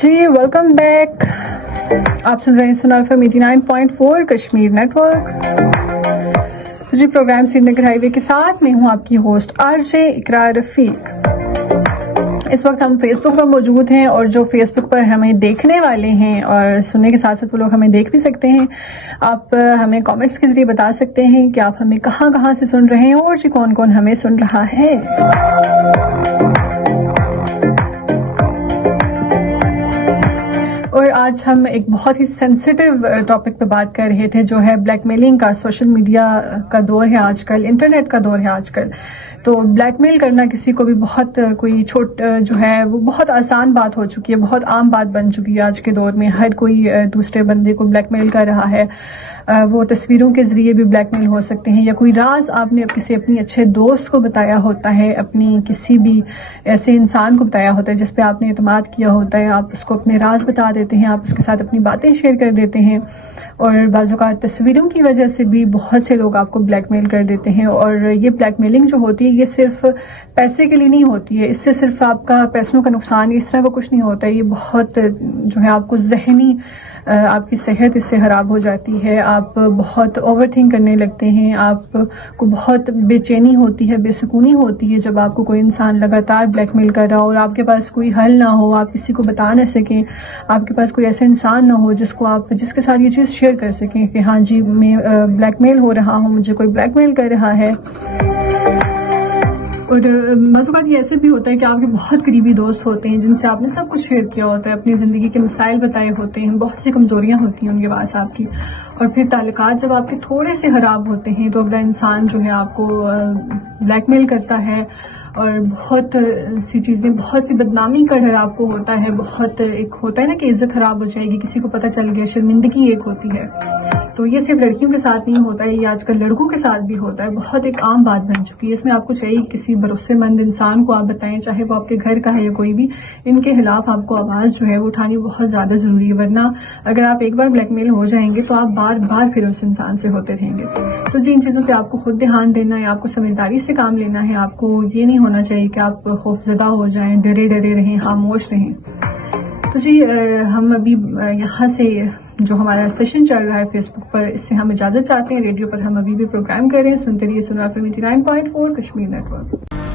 جی welcome back. آپ سن رہے ہیں سن ایف ایم 89.4 کشمیر نیٹ ورک. جی programme Srinagar highway کے ساتھ میں ہوں آپ کی ہوسٹ آر جے اقرا رفیق. اس وقت ہم فیس بک پر موجود ہیں اور جو فیس بک پر ہمیں دیکھنے والے ہیں اور سننے کے ساتھ ساتھ وہ لوگ ہمیں دیکھ بھی سکتے ہیں. آپ ہمیں کامنٹس کے ذریعے بتا سکتے ہیں کہ آپ ہمیں کہاں کہاں سے سن رہے ہیں اور جی کون کون ہمیں سن رہا ہے. اور آج ہم ایک بہت ہی سینسٹیو ٹاپک پہ بات کر رہے تھے جو ہے بلیک میلنگ کا. سوشل میڈیا کا دور ہے آج کل, انٹرنیٹ کا دور ہے آج کل. تو بلیک میل کرنا کسی کو بھی بہت کوئی جو ہے وہ بہت آسان بات ہو چکی ہے, بہت عام بات بن چکی ہے آج کے دور میں. ہر کوئی دوسرے بندے کو بلیک میل کر رہا ہے. وہ تصویروں کے ذریعے بھی بلیک میل ہو سکتے ہیں, یا کوئی راز آپ نے کسی اپنی اچھے دوست کو بتایا ہوتا ہے, اپنی کسی بھی ایسے انسان کو بتایا ہوتا ہے جس پہ آپ نے اعتماد کیا ہوتا ہے. آپ اس کو اپنے راز بتا دیتے ہیں, آپ اس کے ساتھ اپنی باتیں شیئر کر دیتے ہیں. اور بعض اوقات تصویروں کی وجہ سے بھی بہت سے لوگ آپ کو بلیک میل کر دیتے ہیں. اور یہ بلیک میلنگ جو ہوتی ہے یہ صرف پیسے کے لیے نہیں ہوتی ہے. اس سے صرف آپ کا پیسوں کا نقصان اس طرح کا کچھ نہیں ہوتا ہے. یہ بہت جو ہے آپ کو ذہنی آپ کی صحت اس سے خراب ہو جاتی ہے. آپ بہت اوور تھنک کرنے لگتے ہیں. آپ کو بہت بے چینی ہوتی ہے, بے سکونی ہوتی ہے جب آپ کو کوئی انسان لگاتار بلیک میل کر رہا ہو اور آپ کے پاس کوئی حل نہ ہو, آپ کسی کو بتا نہ سکیں, آپ کے پاس کوئی ایسا انسان نہ ہو جس کے ساتھ یہ چیز شیئر کر سکیں کہ ہاں جی میں بلیک میل ہو رہا ہوں, مجھے کوئی بلیک میل کر رہا ہے. اور بعض اوقات یہ ایسے بھی ہوتا ہے کہ آپ کے بہت قریبی دوست ہوتے ہیں جن سے آپ نے سب کچھ شیئر کیا ہوتا ہے, اپنی زندگی کے مسائل بتائے ہوتے ہیں, بہت سی کمزوریاں ہوتی ہیں ان کے پاس آپ کی. اور پھر تعلقات جب آپ کے تھوڑے سے خراب ہوتے ہیں تو اگلا انسان جو ہے آپ کو بلیک میل کرتا ہے اور بہت سی چیزیں, بہت سی بدنامی کا ڈر آپ کو ہوتا ہے. بہت ایک ہوتا ہے نا کہ عزت خراب ہو جائے گی, کسی کو پتہ چل گیا, شرمندگی ایک ہوتی ہے. تو یہ صرف لڑکیوں کے ساتھ نہیں ہوتا ہے, یہ آج کل لڑکوں کے ساتھ بھی ہوتا ہے. بہت ایک عام بات بن چکی ہے. اس میں آپ کو چاہیے کہ کسی بھروسے مند انسان کو آپ بتائیں, چاہے وہ آپ کے گھر کا ہے یا کوئی بھی. ان کے خلاف آپ کو آواز جو ہے وہ اٹھانی بہت زیادہ ضروری ہے, ورنہ اگر آپ ایک بار بلیک میل ہو جائیں گے تو آپ بار بار پھر اس انسان سے ہوتے رہیں گے. تو جی ان چیزوں پہ آپ کو خود دھیان دینا ہے, آپ کو سمجھداری سے کام لینا ہے. آپ کو یہ نہیں ہونا چاہیے کہ آپ خوف زدہ ہو جائیں, ڈرے رہیں, خاموش رہیں. تو جی ہم ابھی یہاں سے جو ہمارا سیشن چل رہا ہے فیس بک پر, اس سے ہم اجازت چاہتے ہیں. ریڈیو پر ہم ابھی بھی پروگرام کر رہے ہیں, سنتے رہیے سن ایف ایم 89.4 کشمیر نیٹ ورک.